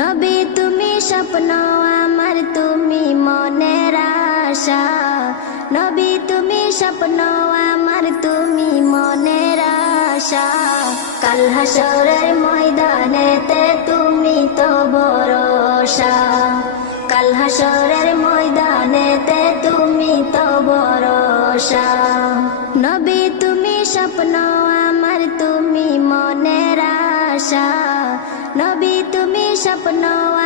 নবী তুমি স্বপ্ন আমার তুমি মনের আশা নবী তুমি স্বপ্ন আমার তুমি মনের আশা কাল হাসরের ময়দানেতে তুমি তো বরসা কাল হাসরের ময়দানেতে তুমি তো বরসা নবী তুমি স্বপ্ন আমার তুমি মনের আশা নবী তুমি স্বপ্ন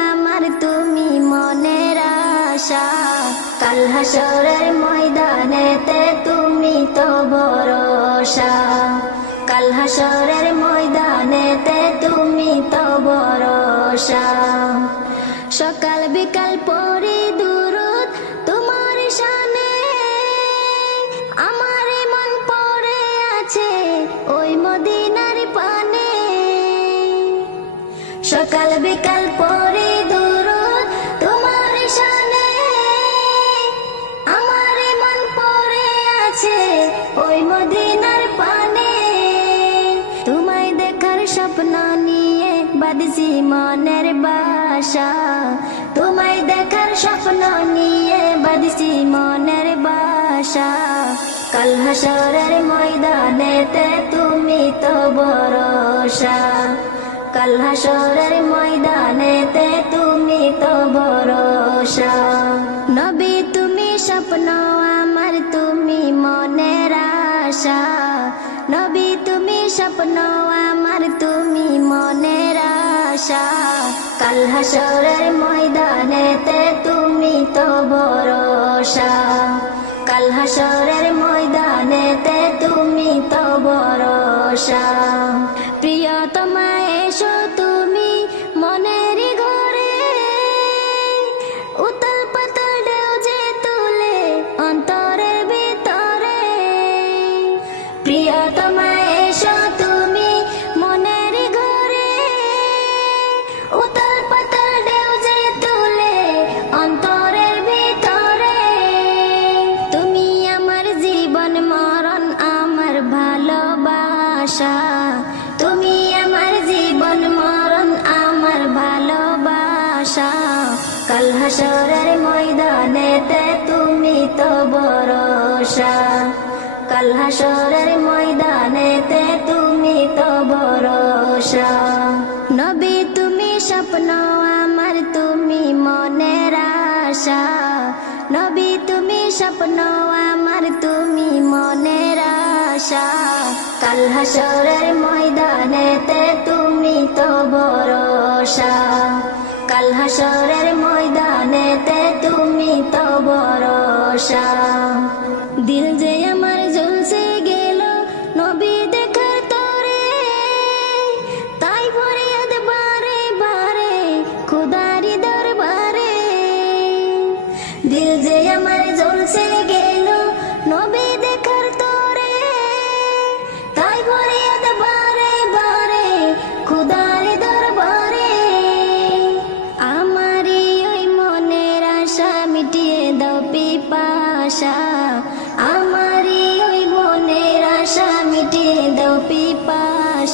আমার তুমি মনের আশা কাল হাসরের ময়দানেতে তুমি তো বরসা কাল হাসরের ময়দানেতে তুমি তো বরসা সকাল বিকাল পরে দূর তোমার আমার আছে ওই তোমায় দেখার স্বপ্ন নিয়ে মনের বাসা তোমায় দেখার স্বপ্ন নিয়ে বাদছি মনের বাসা কাল হাসরের ময়দানেতে তুমি তো বরসা কাল হাসরের তে তুমি তো ভরসা নবী তুমি স্বপ্ন আমার তুমি মনে আশা নবী তুমি স্বপ্ন আমার তুমি মনে আশা কাল হাসরের তে তুমি তো ভরসা কাল হাসরের তে তুমি তো ভরসা ভালোবাসা তুমি আমার জীবন মরণ আমার ভালোবাসা কাল হাসরের তে তুমি তো বরসা কাল হাসরের তে তুমি তো বরসা নবী তুমি স্বপ্ন আমার তুমি মনে আশা নবী তুমি স্বপ্ন আমার তুমি মনে আশা কাল হাসরের ময়দানেতে তুমি তো বরসা কাল হাসরের তে তুমি তো বরসা দিল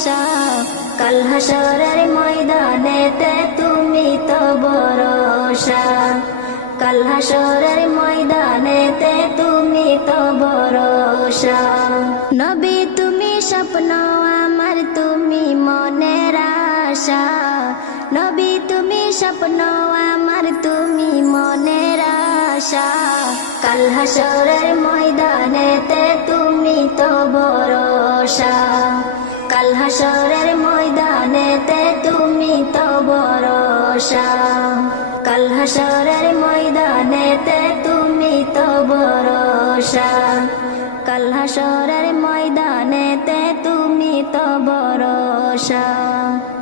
আশা কাল হাসরের তে তুমি তো বরসা কাল হাসরের ময়দানেতে তুমি তো বরসা নবী তুমি স্বপ্ন আমার তুমি মনে আশা নবী তুমি স্বপ্ন আমার তুমি মনে আশা কাল হাসরের তে তুমি তো বরসা হাসরের ময়দানেতে তুমি তো বরসা কাল হাসরের ময়দানেতে তুমি তো বরসা কাল হাসরের ময়দানেতে তুমি তো বরসা